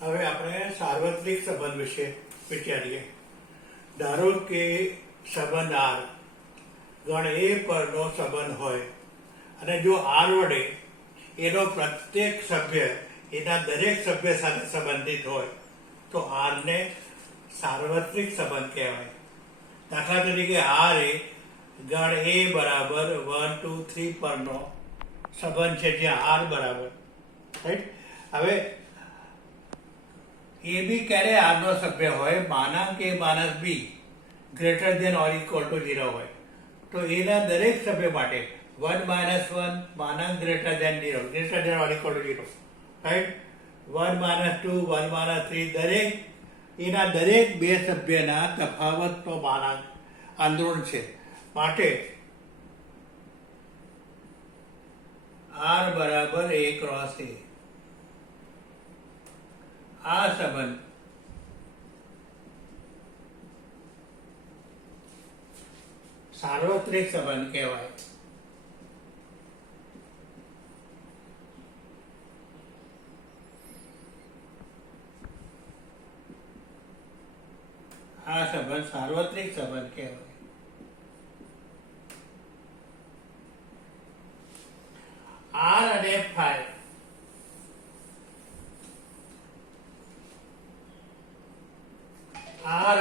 હવે આપણે સાર્વત્રિક સંબંધ વિશે વિચારીએ. ધારો કે સંબંધ આર ગણ એ પરનો સંબંધ હોય અને જો આર વડે એનો પ્રત્યેક સભ્ય એના દરેક સભ્ય સાથે સંબંધિત હોય તો આરને સાર્વત્રિક સંબંધ કહેવાય. દાખલા તરીકે આર એ ગણ એ બરાબર 1 2 3 પરનો સંબંધ છે, જ્યાં આર બરાબર રાઈટ. હવે એ બી ક્યારે આરનો સભ્ય હોય માનાંક a minus b greater than or equal to 0 હોય તો એના દરેક સભ્ય માટે 1 માઇનસ 1 માનાંક greater than 0 greater than or equal to 0 right. 1 minus 2 1 minus 3 દરેક એના દરેક બે સભ્યના તફાવતનો માનાંક આંદોલન છે. માટે આર બરાબર a ક્રોસ a. આ સંબંધ સાર્વત્રિક સંબંધ કહેવાય. આ સંબંધ સાર્વત્રિક સંબંધ કહેવાય. આર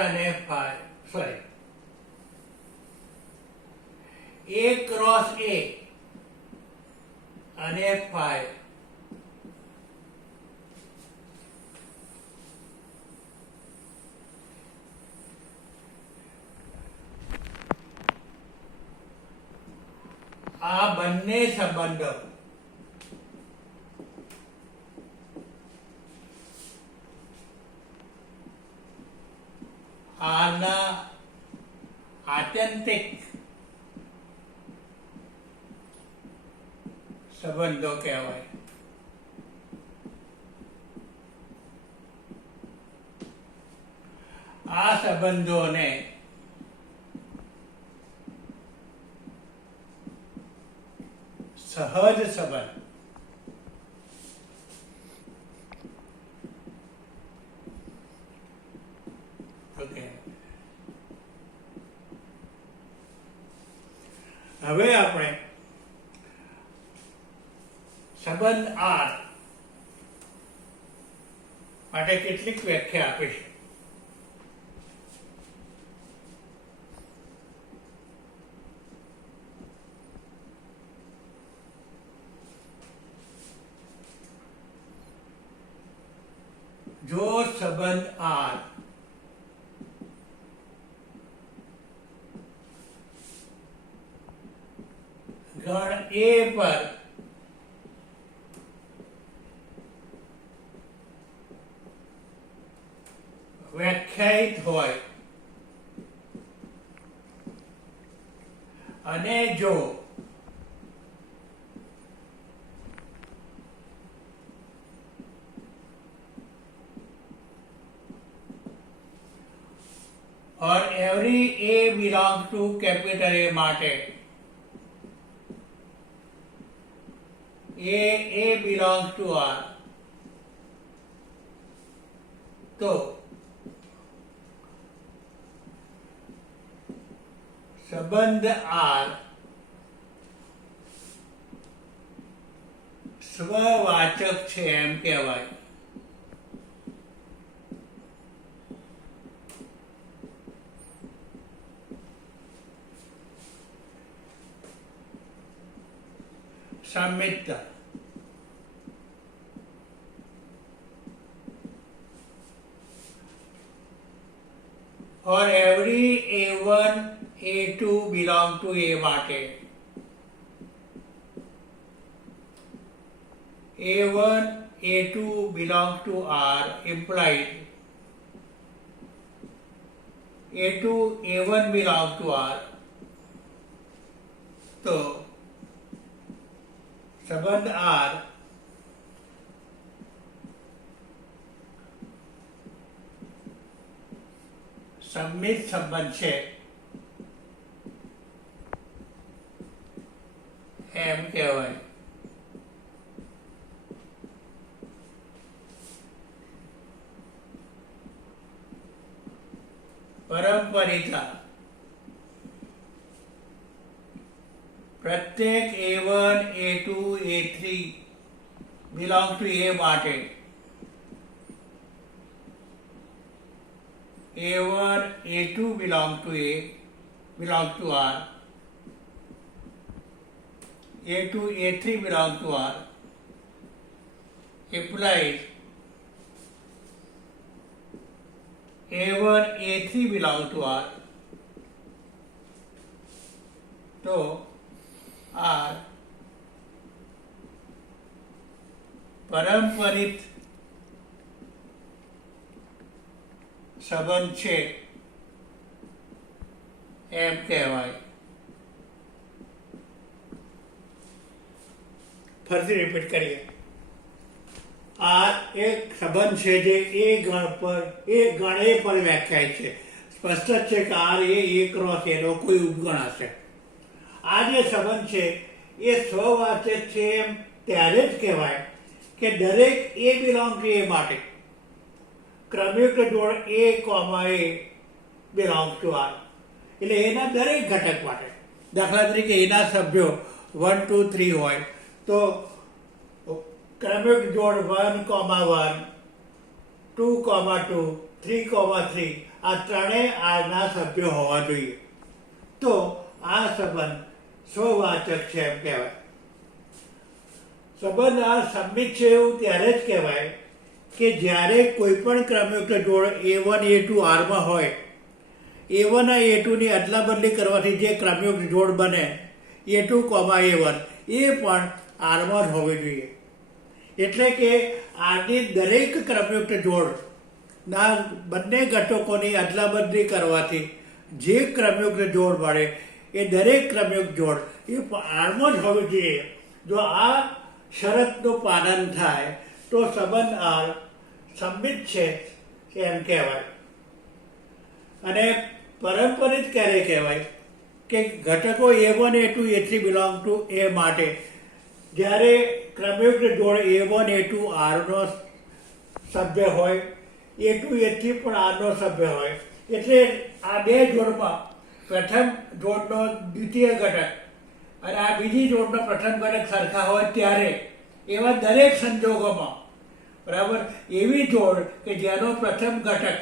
અને ફાઈ સોરી એ ક્રોસ એ અને ફાઈ આ બંને સંબંધો આના આત્યંતિક સંબંધો કહેવાય. આ સંબંધોને સહજ સંબંધ હવે આપણે સંબંધ આર માટે કેટલીક વ્યાખ્યા આપીશું. જો સંબંધ આર ગણ એ પર વ્યાખ્યાયિત હોય અને જો और every a belongs to capital A માટે A belongs to R તો સંબંધ R સ્વવાચક છે એમ કહેવાય. साम्यता और every A1 A2 belong to A માટે A1 A2 belong to R implied A2 A1 belong to R તો સંબંધ આર સંમિત સંબંધ છે એમ કહેવાય. परम्परिता प्रत्येक A1 A2 A3 belong to A માટે A1 A2 belong to R, A2 A3 belong to R, implies A1 A3 belong to R, તો R પરંપરિત સંબંધ છે એમ કહેવાય. ફરીથી રિપીટ કરીએ. આ એક સંબંધ છે જે એ ગણ પર વ્યાખ્યાયિત છે. સ્પષ્ટ જ છે કે આર એ ક્રોસ એનો કોઈ ઉપગણ હશે. આ જે સંબંધ છે એ સ્વવાચક છે એમ ત્યારે જ કહેવાય કે દરેક એ બિલોંગ ટુ એ માટે ક્રમયુક્ત જોડ A, A belong to R, એટલે એના દરેક ઘટક માટે. દાખલા તરીકે એના સભ્યો 1, 2, 3 હોય તો ક્રમયુક્ત જોડ 1, 1, 2, 2, 3, 3 આ ત્રણેય આરના સભ્યો હોવા જોઈએ. તો આ સંબંધ સ્વવાચક છે એમ કહેવાય. સંબંધ આ સંમિત છે એવું ત્યારે જ કહેવાય કે જ્યારે કોઈ પણ ક્રમયુક્ત જોડ A1 A2 Rમાં હોય, A1 અને A2 ની અદલા બદલી કરવાથી જે ક્રમયુક્ત જોડ બને A2, A1 એ પણ Rમાં જ હોવી જોઈએ. એટલે કે Rની દરેક ક્રમયુક્ત જોડના બંને ઘટકોની અદલા બદલી કરવાથી જે ક્રમયુક્ત જોડ મળે એ દરેક ક્રમયુક્ત જોડ એ Rમાં જ હોવી જોઈએ. જો આ શરતનું પાલન થાય તો સંબંધ R સંમિત છે એમ કહેવાય. અને પરંપરિત ક્યારે કહેવાય કે ઘટકો A1 A2 A3 belong to A માટે જ્યારે ક્રમયુક્ત જોડ A1 A2 Rનો સભ્ય હોય, A2 A3 પણ Rનો સભ્ય હોય, એટલે આ બે જોડમાં પ્રથમ જોડનો દ્વિતીય ઘટક અને આ બીજી જોડનો પ્રથમ ઘટક સરખા હોય ત્યારે એવા દરેક સંજોગોમાં બરાબર એવી જોડ કે જેનો પ્રથમ ઘટક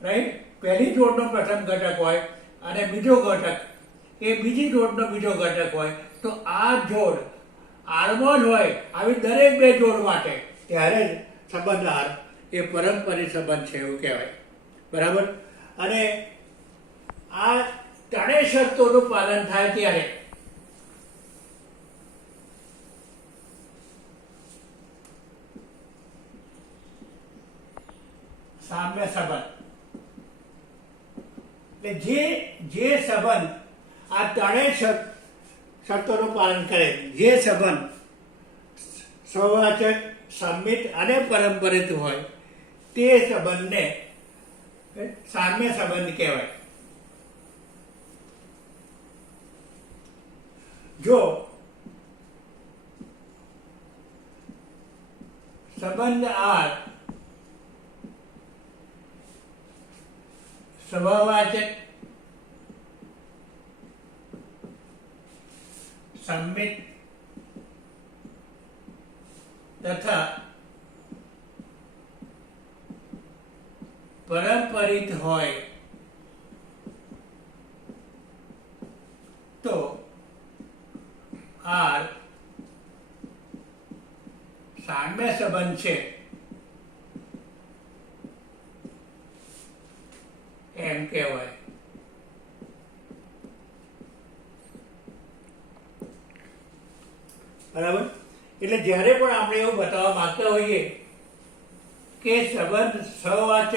રાઈટ પહેલી જોડનો પ્રથમ ઘટક હોય અને બીજો ઘટક એ બીજી જોડનો બીજો ઘટક હોય તો આ જોડ આરમાં જ હોય આવી દરેક બે જોડ માટે ત્યારે જ સંબંધ R એ પરંપરિત સંબંધ છે એવું કહેવાય. બરાબર. અને આ ત્રણેય શરતોનું પાલન થાય ત્યારે સામ્ય સંબંધ. એટલે જે સંબંધ આ ત્રણેય શરતોનું પાલન કરે, જે સંબંધ સ્વવાચક, સંમિત અને પરંપરિત હોય તે સંબંધને સામ્ય સંબંધ કહેવાય. જો સંબંધ R સ્વવાચક, સંમિત તથા પરંપરિત હોય તો R સામ્ય સંબંધ છે એમ કહેવાય. બરાબર. એટલે જ્યારે પણ આપણે એવું બતાવવા માંગતા હોઈએ કે સંબંધ સહવાચક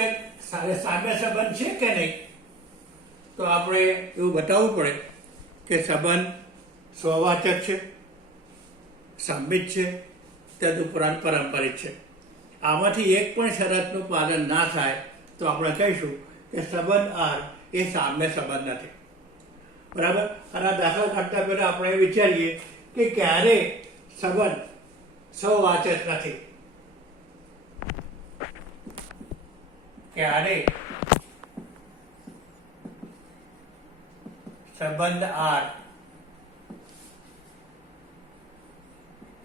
સામ્ય સંબંધ છે કે નહીં તો આપણે એવું બતાવવું પડે કે સંબંધ સ્વવાચક છે, સંમિત છે, તદુપરાંત પરંપરિત છે. આમાંથી એક પણ શરતનું પાલન ના થાય તો આપણે કહીશું કે સંબંધ R એ સામ્ય સંબંધ નથી. બરાબર. અને આ દાખલા કાઢતા પહેલા આપણે વિચારીએ કે ક્યારે સંબંધ સહવાચક નથી. ક્યારે સંબંધ આર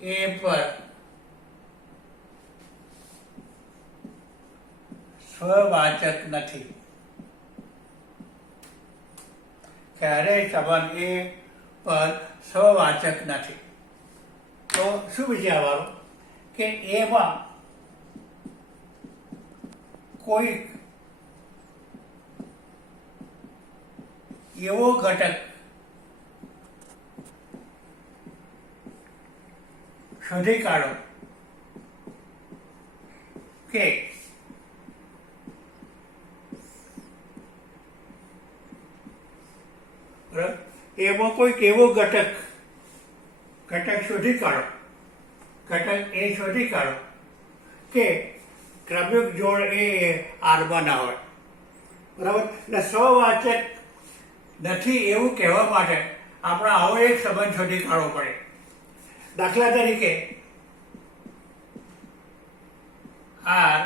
એ પર સ્વવાચક નથી. ક્યારેય સંબંધ એ પર સ્વવાચક નથી. તો શું વિચારવાનું કે એમાં કોઈ એવો ઘટક શોધી કાઢો કે એમાં કોઈક એવો ઘટક શોધી કાઢો કે ક્રમિક જોડ એ આરમાં ના હોય. બરાબર. એટલે સ્વવાચક નથી એવું કહેવા માટે આપણે આવો એક સંબંધ શોધી કાઢવો પડે. દાખલા તરીકે આર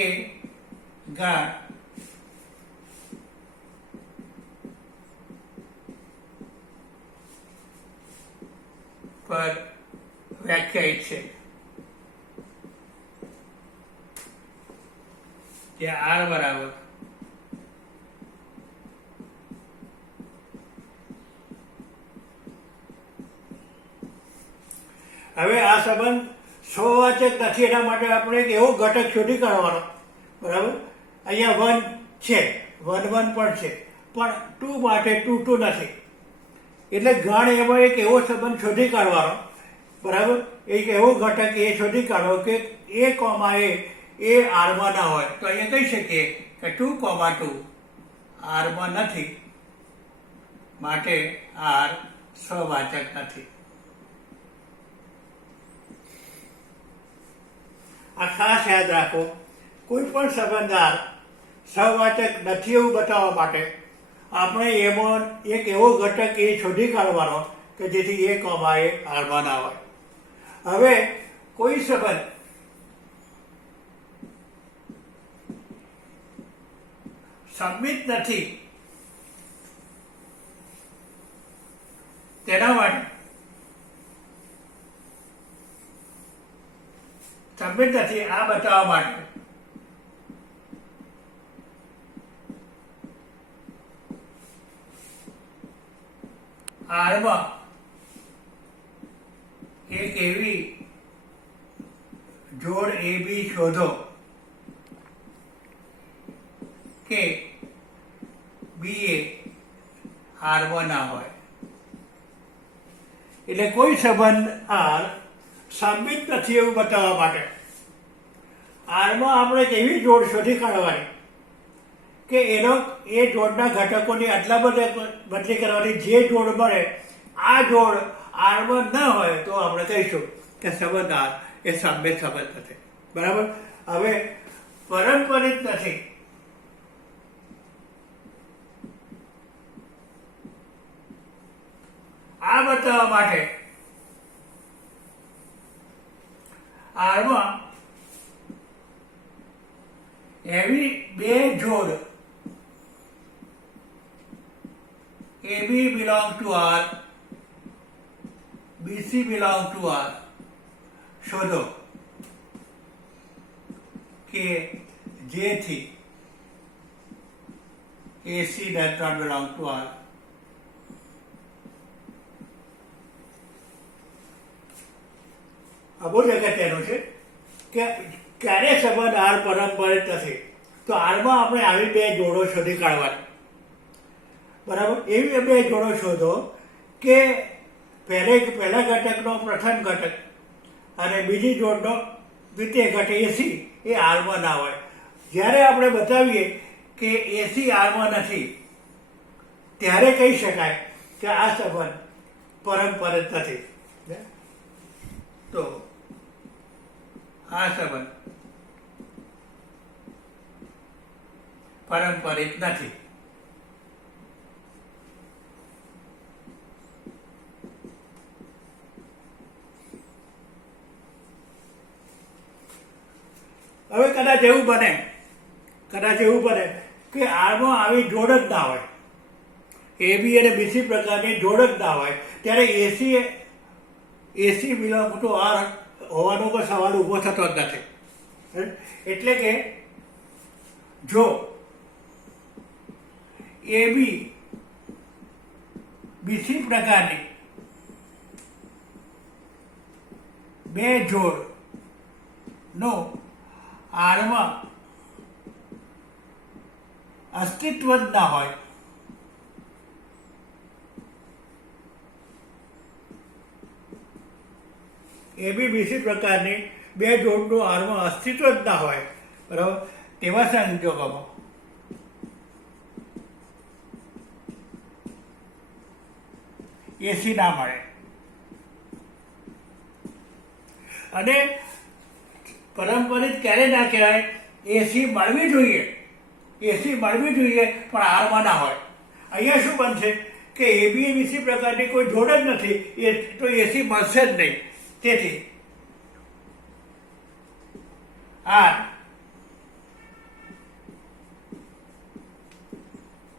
એ ગાઢ પર વ્યાખ્યાયિત છે. જ્યાં આર બરાબર હવે આ સંબંધ સ્વવાચક નથી એના માટે આપણે એક એવો ઘટક શોધી કાઢવાનો. બરાબર. અહીંયા 1 છે, 1 પણ છે, પણ 2 માટે 2 નથી. એટલે ગણ એમાં એક એવો સંબંધ શોધી કાઢવાનો. બરાબર. એક એવો ઘટક એ શોધી કાઢો કે એ કોમા એ આરમાં ના હોય. તો અહીંયા કહી શકીએ કે 2,2 આરમાં નથી, માટે આર સ્વવાચક નથી. આ ખાસ યાદ રાખો. કોઈ પણ સંબંધ આર સ્વવાચક નથી એવું બતાવવા માટે આપણે એમાં એક એવો ઘટક એ શોધી કાઢવાનો કે જેથી એ કોમા એ આરમાં ના હોય. હવે કોઈ સંબંધ સંમિત નથી તેના માટે સંમિત નથી આ બતાવવા માટે આરમાં એક એવી જોડ એ બી શોધો કે બી એ આરમાં ના હોય. એટલે કોઈ સંબંધ આર સંમિત નથી એવું બતાવવા માટે આરમાં આપણે એક એવી જોડ શોધી કાઢવાની કે એ જોડના ઘટકોની આટલા બદલી કરવાની જે જોડ મળે આ જોડ આરમાં ન હોય તો આપણે કહીશું કે સંબંધ આર એ સંમિત સંબંધ નથી. બરાબર. હવે પરંપરિત નથી આ બતાવવા માટે આરમાં એવી બે જોડ AB belong to R, BC belong to R શોધો કે જેથી AC does not belong to R. આ બહુ અગત્યનું છે કે ક્યારે સંબંધ આર પરંપરિત નથી. તો આરમાં આપણે આવી બે જોડો શોધી કાઢવાની. બરાબર. એવી બે જોડો શોધો કે પહેલા ઘટકનો પ્રથમ ઘટક અને બીજી જોડનો દ્વિતીય ઘટક એસી એ આરમાં ના હોય. જ્યારે આપણે બતાવીએ કે એસી આરમાં નથી ત્યારે કહી શકાય કે આ સંબંધ પરંપરિત નથી. તો આ સંબંધ પરંપરિત નથી. હવે કદાચ એવું બને કે આરમાં આવી જોડ જ ના હોય. એબી અને બીસી પ્રકારની જોડ જ ના હોય ત્યારે એસી બિલોંગ ટુ આર હોવાનો કોઈ સવાલ ઊભો થતો જ નથી. એટલે કે જો એબી બીસી પ્રકારની બે જોડનો આરમાં અસ્તિત્વ જ ના હોય એબીબીસી પ્રકારની બે જોડનું આરમાં અસ્તિત્વ જ ના હોય, બરાબર, તેવા સંજોગોમાં એસી ના મળે. અને પરંપરિત ક્યારે ના કહેવાય? એસી મળવી જોઈએ, પણ આરમાં ના હોય. અહીંયા શું બનશે કે એબીબીસી પ્રકારની કોઈ જોડ જ નથી, તો એસી મળશે જ નહીં. તેથી આર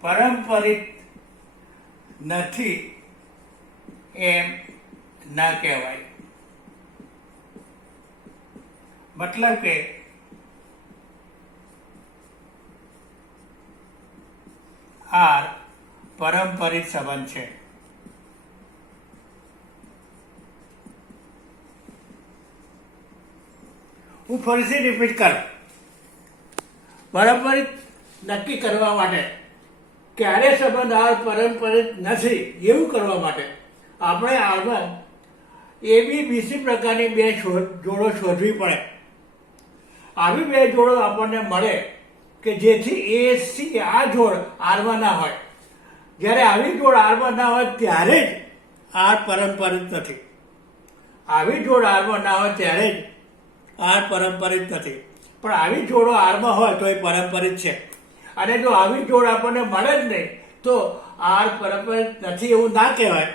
પરંપરિત નથી એમ ના કહેવાય. મતલબ કે આર પારંપરિક સંબંધ છે. હું ફરીથી રિપીટ કરું. પારંપરિક નક્કી કરવા માટે, ક્યારે સંબંધ આર પારંપરિક નથી એવું કરવા માટે આપણે આરમાં એબીબીસી પ્રકારની બે જોડો શોધવી પડે. આવી બે જોડો આપણને મળે કે જેથી એસી આ જોડ આરમાં ના હોય. જ્યારે આવી જોડ આરમાં ના હોય ત્યારે જ આર પારંપરિક નથી. આવી જોડ આરમાં ના હોય ત્યારે જ આર પારંપરિક નથી. પણ આવી જોડો આરમાં હોય તો એ પારંપરિક છે. અને જો આવી જોડ આપણને મળે જ નહીં તો આર પારંપરિક નથી એવું ના કહેવાય.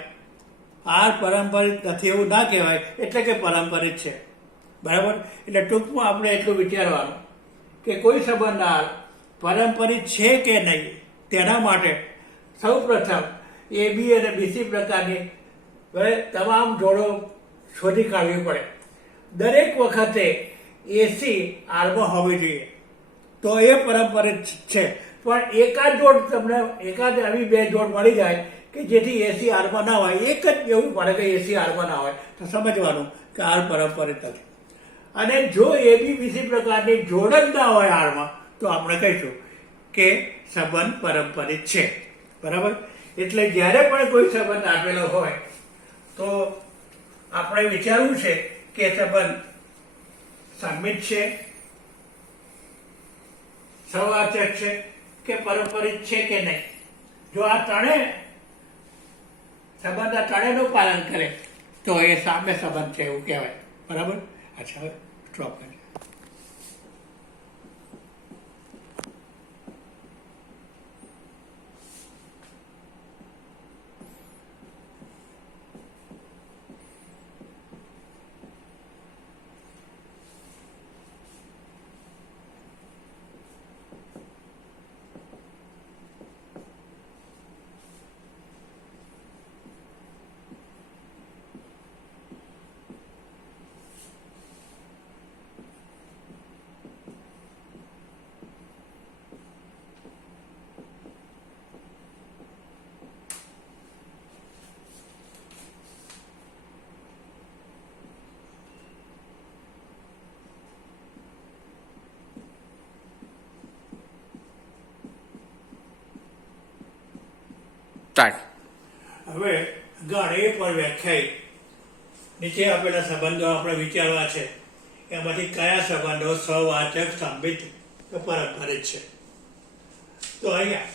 આર પારંપરિક નથી એવું ના કહેવાય, એટલે કે પારંપરિક છે. બરાબર? એટલે ટૂંકમાં આપણે એટલું વિચારવાનું કે કોઈ સંબંધ આર પારંપરિક છે કે નહીં તેના માટે સૌ પ્રથમ એબી અને બીસી પ્રકારની તમામ જોડો શોધી કાઢવી પડે. દરેક વખતે એસી આરમાં હોવી જોઈએ તો એ પારંપરિક છે. પણ એકાદ જોડ તમને એકાદ આવી બે જોડ મળી જાય કે જેથી એસી આરમાં ના હોય, એક જ એવું પડે કે એસી આરમાં ના હોય, તો સમજવાનું કે આર પારંપરિક નથી. અને જો એબીબીસી પ્રકારની જોડ જ ના હોય આરમાં તો આપણે કહીશું કે સંબંધ પારંપરિક છે. બરાબર? એટલે જ્યારે પણ કોઈ સંબંધ આપેલો હોય તો આપણે વિચારવું છે કે સંબંધ સંમિત છે, સહવાચક છે કે પારંપરિક છે કે નહીં. જો આ ત્રણેયનું પાલન કરે તો એ સામ્ય સંબંધ છે એવું કહેવાય. બરાબર? અચ્છા, હવે સ્ટોપ કરીએ. હવે ગણ એ પર વ્યાખ્યાયિત નીચે આપેલા સંબંધો આપણે વિચારવા છે. એમાંથી કયા સંબંધો સહવાચક, સંમિત કે પારંપરિક છે? તો અહીંયા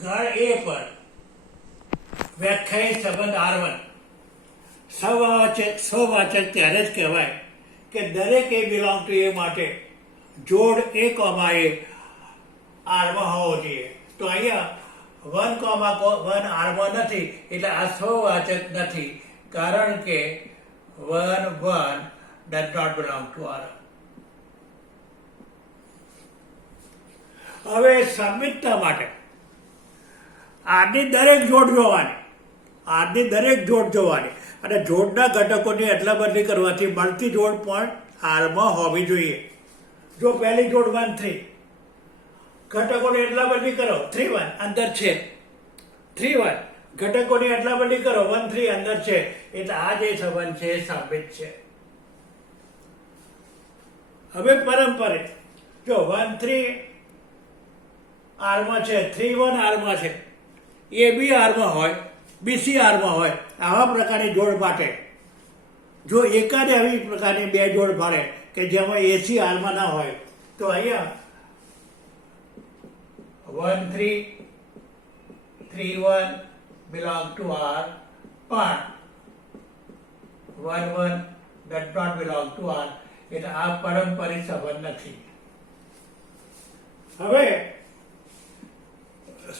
ગણ એ પર વ્યાખ્યાયિત સંબંધ R1 સહવાચક ત્યારે જ કહેવાય કે દરેક એ બિલોંગ ટુ એ માટે જોડ એ કોમા એ આરમાં હોવો જોઈએ. તો અહીંયા 1,1 આરમાં નથી એટલે આ સહવાચક નથી, કારણ કે 1 does not belong to R. હવે સંમિતતા માટે આરની દરેક જોડ જોવાની, આરની દરેક જોડ જોવાની અને જોડના ઘટકોની અદલા બદલી કરવાથી મળતી જોડ પણ આરમાં હોવી જોઈએ. જો પહેલી જોડ 1 3, ઘટકોની અદલા બદલી કરો 3 1 અંદર છે, 3 1 ઘટકોની અદલા બદલી કરો 1 3 અંદર છે, એટલે આ જે સંબંધ છે એ સાબિત છે. હવે પારંપરિક જો 1 3 આરમાં છે, 3 1 આરમાં છે, AB આરમાં હોય, BC આરમાં હોય, આવા પ્રકારની જોડ માટે જો એકાદે આવી પ્રકારની બે જોડ મળે કે જેમાં AC આરમાં ના હોય તો અહીંયા 1 3 3 1 belong to R પણ 1 1 does not belong to R, એટલે આ પારંપરિક સંબંધ નથી. હવે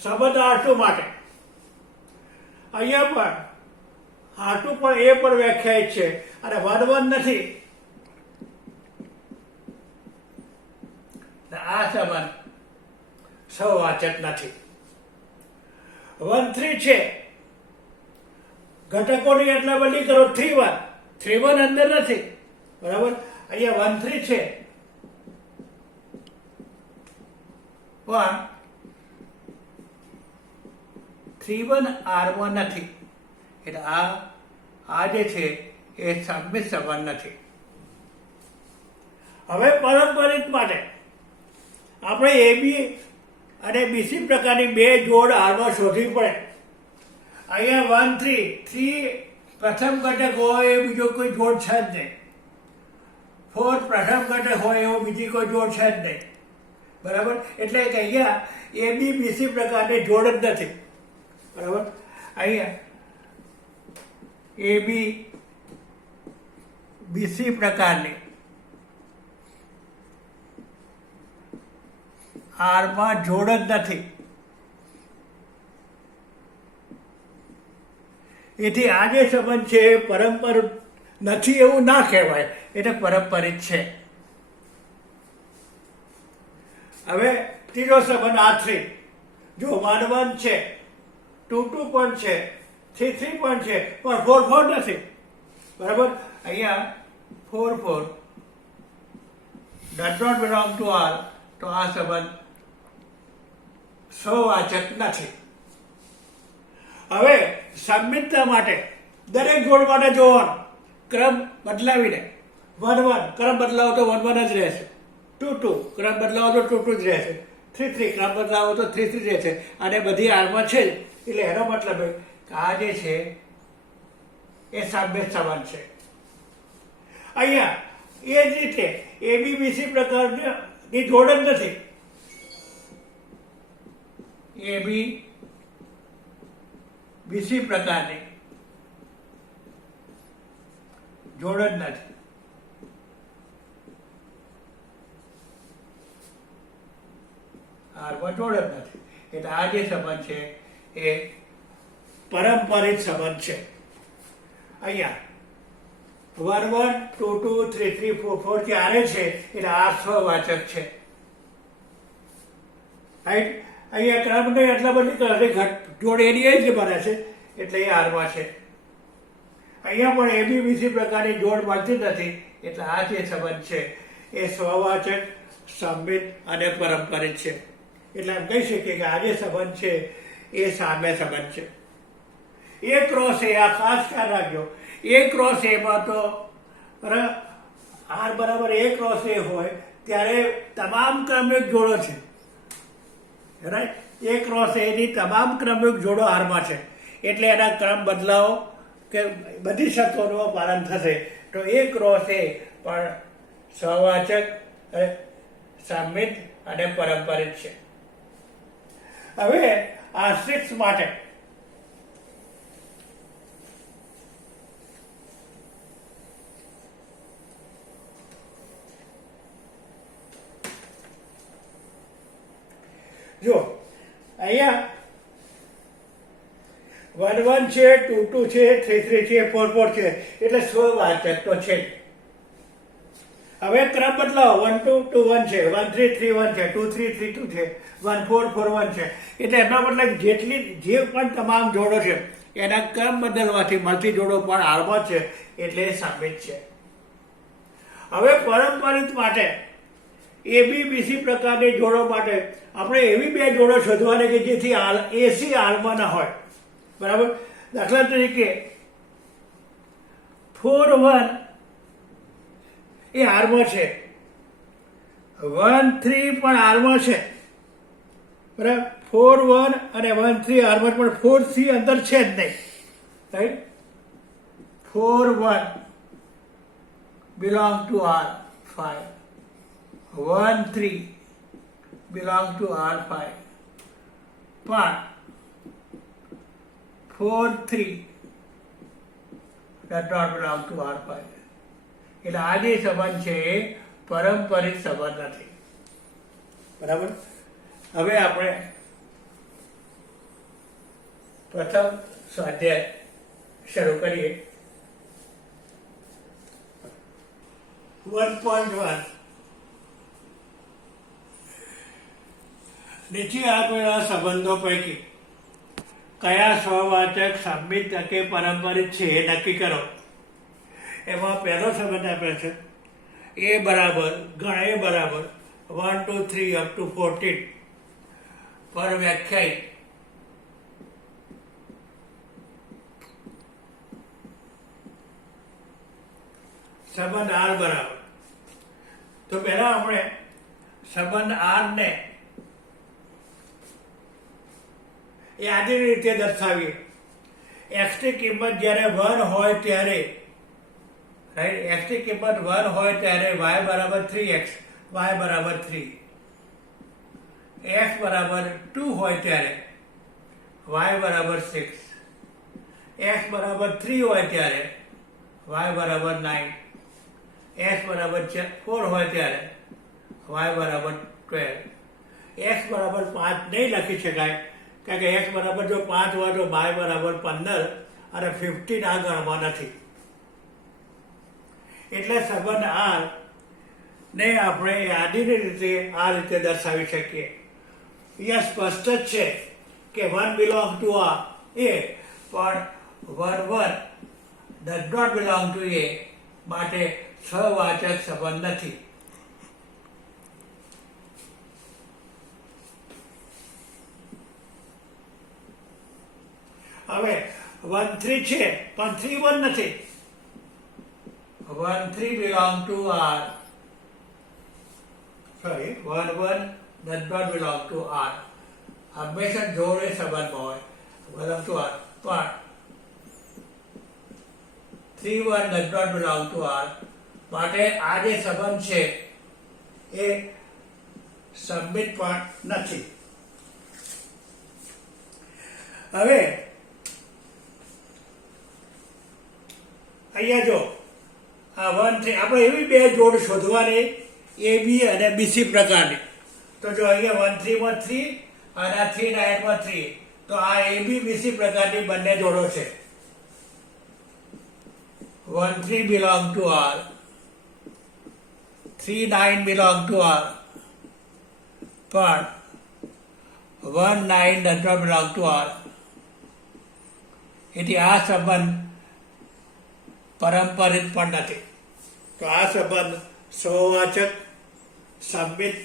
સંબંધ R2 માટે અહીંયા પણ R2 પણ એ પણ વ્યાખ્યાયિત છે અને 1 1 નથી. આ સંબંધ સહવાચક નથી. 1 3 છે, ઘટકોની અદલા બદલી કરો 3 1, 3 1 અંદર નથી, બરાબર. અહીંયા 1 3 છે પણ 3 1 આરમાં નથી, એટલે આ જે છે એ સંમિત સંબંધ નથી. હવે પારંપરિક માટે આપણે AB અને BC પ્રકારની બે જોડ આરમાં શોધવી પડે. અહીંયા 1 3 3 પ્રથમ ઘટક હોય એ બીજો કોઈ જોડ છે જ નહીં, 4 પ્રથમ ઘટક હોય એવો બીજી કોઈ જોડ છે જ નહીં, બરાબર. એટલે કે અહીંયા AB BC પ્રકારની જોડ જ નથી, બરાબર. અહીંયા AB BC પ્રકારની આરમાં જોડ જ નથી. એથી આ જે સંબંધ છે એ પારંપરિક નથી એવું ના કહેવાય, એટલે પારંપરિક છે. હવે ત્રીજો સંબંધ R3 જો 1 1 છે, 2 2 પણ છે, 3 3 પણ છે પણ 4 4 નથી, બરાબર. અહીંયા 4 4 does not belong to R, તો આ સંબંધ સહવાચક નથી. હવે સંમિતતા માટે દરેક જોડ માટે જોવાનો ક્રમ બદલાવીને 1 1 ક્રમ બદલાવો તો 1 1 જ રહેશે, 2 2 ક્રમ બદલાવો તો 2 2 જ રહેશે, 3 3 ક્રમ બદલાવો તો 3 3 રહેશે, અને બધી આરમાં છે જ. એટલે એનો મતલબ કે આ જે છે એ સામ્ય સંબંધ છે. અહીંયા એ જ રીતે AB BC પ્રકારની જોડ જ નથી. AB BC પ્રકારની જોડ જ નથી. આરમાં જોડ જ નથી, એટલે આ જે સંબંધ છે એ પારંપરિક સંબંધ છે. અહીંયા 1 1 2 2 3 3 4 4 ચારે છે, એટલે આ સહવાચક છે. અહીંયા ક્રમને એટલા બધી જોડ એની જ બને છે, એટલે એ આરમાં છે. અહીંયા પણ AB BC પ્રકારની જોડ મળતી નથી, એટલે આ જે સંબંધ છે એ સ્વવાચક, સંમિત અને પારંપરિક છે. એટલે એમ કહી શકીએ કે આ જે સંબંધ છે એ સામ્ય સંબંધ છે. A ક્રોસ A, આ ખાસ ખ્યાલ રાખજો, A ક્રોસ એમાં તો R બરાબર A ક્રોસ A હોય ત્યારે તમામ ક્રમિક જોડો છે, રાઈટ. A ક્રોસ A ની તમામ ક્રમિક જોડો આરમાં છે, એટલે એના ક્રમ બદલાવો કે બધી શરતોનું પાલન થશે, તો A ક્રોસ A પણ સહવાચક, સંમિત અને પારંપરિક છે. હવે આશ્રિત માટે જો અહીંયા 1 1 છે, 2 2 છે, 3 3 છે, 4 4 છે, એટલે સ્વવાચક તો છે. હવે ક્રમ બદલાવો 1 2 2 1 છે, 1 3 3 1 છે, 2 3 3 2 છે, 1 4 4 1 છે. એટલે એનો મતલબ જે પણ તમામ જોડો છે એના ક્રમ બદલવાથી મળતી જોડો પણ આરમાં છે, એટલે એ સાબિત છે. હવે પારંપરિક માટે એબીબીસી પ્રકારની જોડો માટે આપણે એવી બે જોડો શોધવાની કે જેથી એસી આરમાં ના હોય. બરાબર. દાખલા તરીકે 4 1 એ આરમાં છે, 1 3 પણ આરમાં છે. બરાબર. 4 1 અને 1 3 આરમાં પણ 4 3 અંદર છે જ નહીં. Right. 4 1 belong to R5. 1 3 belong to R5. But 4 3 does not belong to R5. એટલે આ જે સંબંધ છે એ પારંપરિક સંબંધ નથી. બરાબર. હવે આપણે પ્રથમ સ્વાધ્યાય શરૂ કરીએ. 1.1 નીચે આપેલા સંબંધો પૈકી કયા સ્વવાચક સંમિત કે પારંપરિક છે એ નક્કી કરો. એમાં પહેલો સંબંધ આપે છે એ બરાબર ગણ એ બરાબર 1 2 3 up to 14 પર વ્યાખ્યાયિત સંબંધ આર બરાબર. તો પહેલા આપણે સંબંધ આર ને એ આની રીતે દર્શાવીએ. એક્સ ની કિંમત જ્યારે 1 હોય ત્યારે, રાઈટ, એક્સ ની કિંમત 1 હોય ત્યારે y બરાબર 3x, y બરાબર 3. x બરાબર 2 હોય ત્યારે y બરાબર 6. x બરાબર 3 હોય ત્યારે y બરાબર 9. x બરાબર 4 હોય ત્યારે y બરાબર 12. x બરાબર 5 નહીં લખી શકાય કારણ કે x બરાબર જો 5 હોય તો y બરાબર 15 અને 15 આ ગણમાં નથી. એટલે સંબંધ આર ને આપણે યાદીની રીતે આ રીતે દર્શાવી શકીએ. અહીંયા સ્પષ્ટ જ છે કે 1 belong to A પણ 1 1 does not belong to A માટે સહવાચક સંબંધ નથી. હવે 1 3 છે પણ 3 1 નથી. 1 3 belong to R. Sorry, 1 1 does not belong to R. હંમેશા જોડે સંબંધમાં હોય belong to R. પણ 3 1 does not belong to R માટે આ જે સંબંધ છે એ સંમિત પણ નથી. હવે અહીંયા જો આ 1 3 આપણે એવી બે જોડ શોધવાની એ બી અને બીસી પ્રકારની. તો જો અહીંયા 1 3 માં 3 અને 3 9 માં 3, તો આ એ બી બીસી પ્રકારની બંને જોડો છે. 1 3 belong to R, 3 9 belong to R, but 1 9 does not belong to R. એટલે આ સંબંધ પારંપરિક પણ નથી. તો આ સંબંધ સહવાચક, સંમિત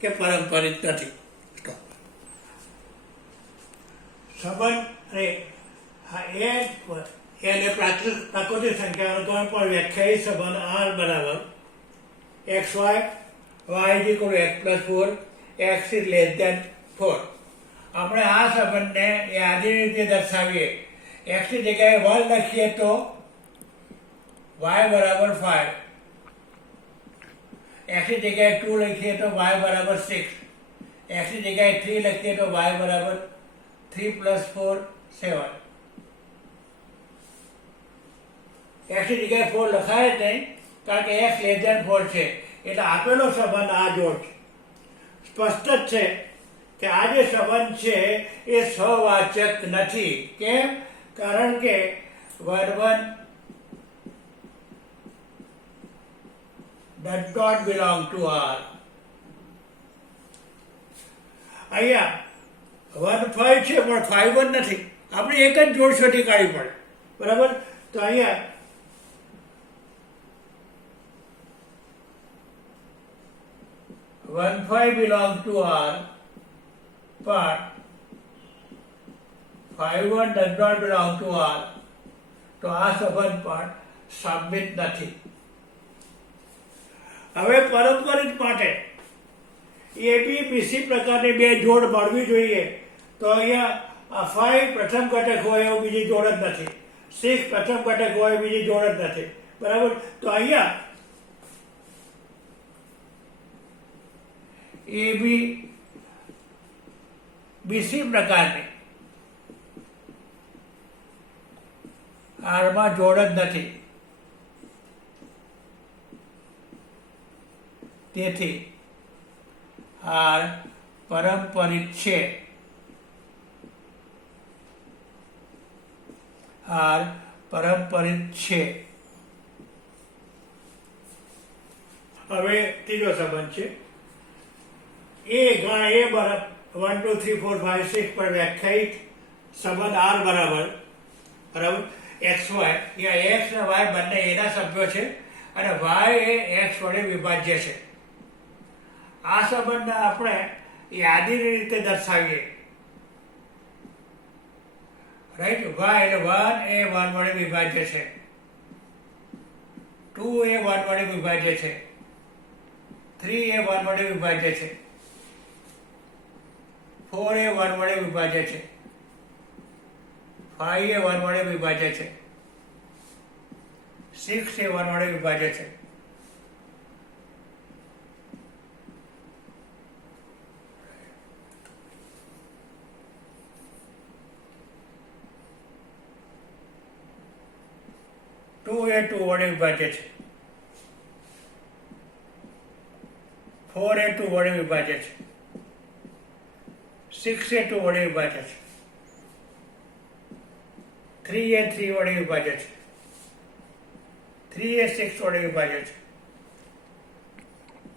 કે પારંપરિક નથી. સંબંધ એને પ્રાકૃતિક સંખ્યાનો પણ વ્યાખ્યાયિત સંબંધ R બરાબર xy, y is equal to x plus 4, x is less than 4. આપણે આ સંબંધને યાદી રીતે દર્શાવીએ. x ની જગ્યાએ 1 લખીએ તો y બરાબર 5, x ની જગ્યાએ 2 લખીએ તો y બરાબર 6, x ની જગ્યાએ 3 લખીએ તો y બરાબર 3 plus 4 7. x ની જગ્યાએ 4 લખાય જ નહીં કારણ કે x less than 4 છે. એટલે આપેલો સંબંધ આ જોડ સ્પષ્ટ જ છે કે આ જે સંબંધ છે એ સહવાચક નથી. કેમ? કારણ કે 1 1 does not belong to R. અહીંયા 1 5 છે પણ 5 1 નથી. આપણે એક જ જોડ શોધી કાઢવી પડે. બરાબર? તો અહીંયા 1 5 belongs to R, but 5 1 does not belong to R. તો આ સંબંધ પણ સાબિત નથી. હવે પરંપરિત માટે ABBC પ્રકારની બે જોડ મળવી જોઈએ. તો અહીંયા 5 પ્રથમ ઘટક હોય એવું બીજી જોડ જ નથી. 6 પ્રથમ ઘટક હોય બીજી જોડ જ નથી. બરાબર? તો અહીંયા ABBC પ્રકારની આરમાં જોડ જ નથી. તેથી આર પરંપરિત છે. આર પરંપરિત છે. હવે ત્રીજો સંબંધ છે એ ગણ એ બરાબર 1 2 3 4 5 6 પર વ્યાખ્યાયિત સંબંધ આર બરાબર XY. અહીંયા X અને Y બંને એના સભ્યો છે અને Y એ X વડે વિભાજ્ય છે. આ સંબંધને આપણે યાદીની રીતે દર્શાવીએ. રાઈટ? Y એટલે 1 એ 1 વડે વિભાજ્ય છે, 2 એ 1 વડે વિભાજ્ય છે, 3 એ 1 વડે વિભાજ્ય છે, 4 એ 1 વડે વિભાજ્ય છે, 5 એ 1 વડે વિભાજ્ય છે, 6 એ 1 વડે વિભાજ્ય છે. ટુ એ 2 વડે વિભાજ્ય છે, 4 એ 2 વડે વિભાજ્ય છે, 6 એ 2 વડે વિભાજ્ય છે, 3 એ 3 વડે વિભાજ્ય છે, 3 એ 6 વડે વિભાજ્ય છે,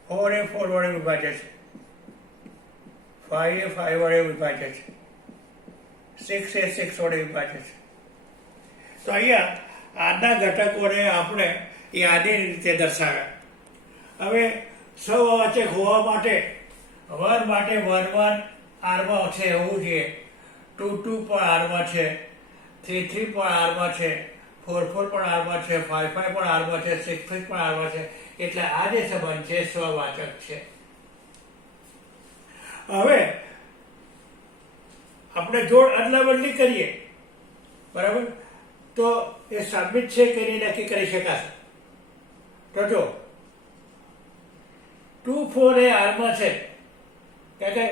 4 એ 4 વડે વિભાજ્ય છે, 5 એ 5 વડે વિભાજ્ય છે, 6 એ 6 વડે વિભાજ્ય છે. તો અહીંયા આના ઘટકોને આપણે યાદીની રીતે દર્શાવ્યા. હવે સહવાચક હોવા માટે 1 માટે 1 1 આરમાં છે હોવું જોઈએ, 2 2 પણ આરમાં છે, 3 3 પણ આરમાં છે, 4 4 પણ આરમાં છે, 5 5 પણ આરમાં છે, 6 6 પણ આરમાં છે. એટલે આ જે સંબંધ છે સ્વવાચક છે. હવે આપણે જોડ અદલા બદલી કરીએ, બરાબર, તો એ સાબિત છે કે નહીં નક્કી કરી શકાશે. તો જો 2 4 એ આરમાં છે, કે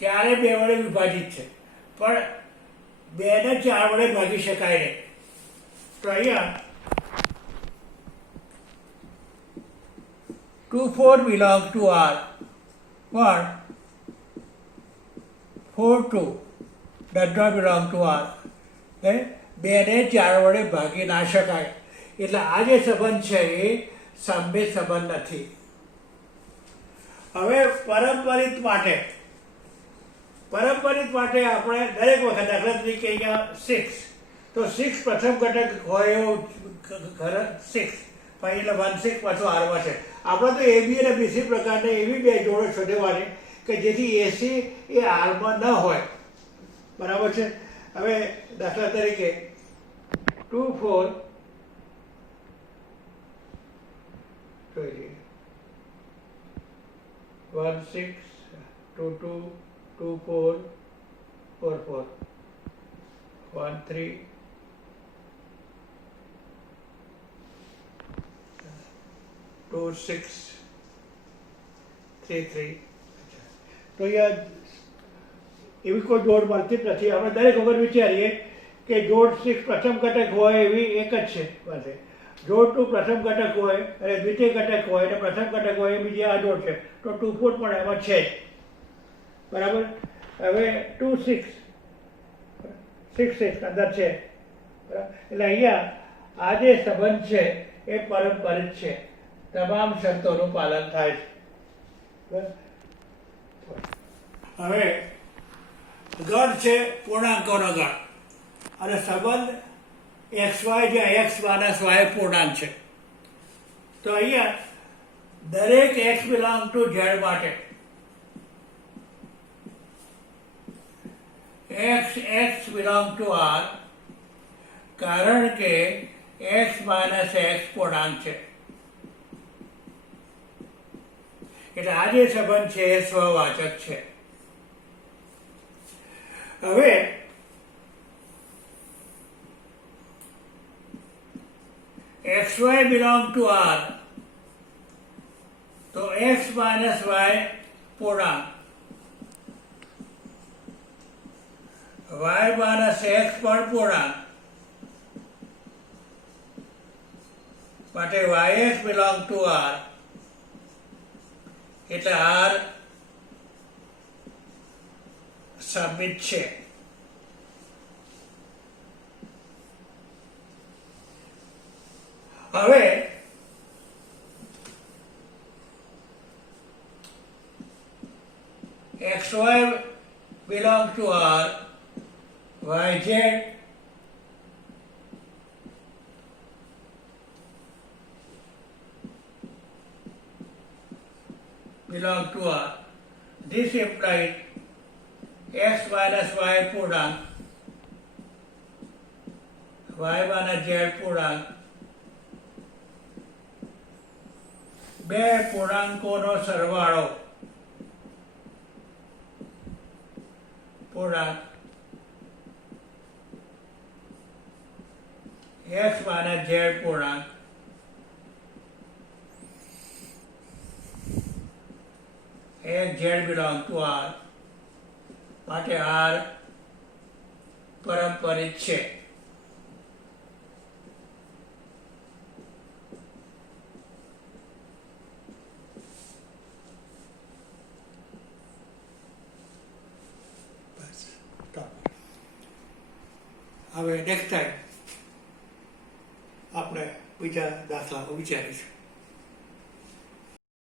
ચારે 2 વડે વિભાજિત છે, પણ 2 ને 4 વડે ભાગી શકાય નહીં. તો અહીંયા 2 4 belongs to R, but 4 2 does not belong to R. 2 ને 4 વડે ભાગી ના શકાય. એટલે આ જે સંબંધ છે એ સામ્ય સંબંધ નથી. હવે પરંપરિત માટે આપણે દરેક વખત દાખલા તરીકે અહીંયા 6, તો 6 પ્રથમ ઘટક હોય એવું 6 એટલે 1 6 પાછું આરમાં છે. આપણે તો AB અને BC પ્રકારની એવી બે જોડો શોધવાની કે જેથી AC એ આરમાં ન હોય. બરાબર છે? હવે દાખલા તરીકે 2 4 1 6 2 2 2 4 4 4 1 3 2 6 3 3. તો અહીંયા એવી કોઈ જોડ મળતી જ નથી. આપણે દરેક વખત વિચારીએ કે જોડ 6 પ્રથમ ઘટક હોય એવી એક જ છે પાસે. જોડ 2 પ્રથમ ઘટક હોય અને દ્વિતીય ઘટક હોય અને પ્રથમ ઘટક હોય એ બીજી આ જોડ છે. તો 2 4 પણ એમાં છે જ. બરાબર? હવે 2 6 6 અંદર છે. બરાબર? એટલે અહીંયા આ જે સંબંધ છે એ પરંપરિત છે. તમામ શરતોનું પાલન થાય છે. હવે ગણ છે પૂર્ણાંકોનો ગણ અને સંબંધ XY જ્યાં X માઇનસ Y પૂર્ણાંક છે. તો અહીંયા દરેક X બિલોંગ ટુ Z માટે X બિલોંગ ટુ R, કારણ કે X માઇનસ X પૂર્ણાંક છે. એટલે આ જે સંબંધ છે એ સ્વવાચક છે. હવે XY belong to R, તો X minus Y પૂર્ણાંક, Y minus X પણ પૂર્ણાંક, માટે YX belong to R, એટલે R સબમિટ છે. હવે XY belong to R, YZ belong to R. This implies X minus Y પૂર્ણાંક, Y minus Z પૂર્ણાંક, બે પૂર્ણાંકોનો સરવાળો પૂર્ણાંક X minus Z પૂર્ણાંક, X Z belong to R, માટે R પારંપરિક છે. હવે નેક્સ્ટ ટાઈમ આપણે બીજા દાખલાઓ વિચારીશું.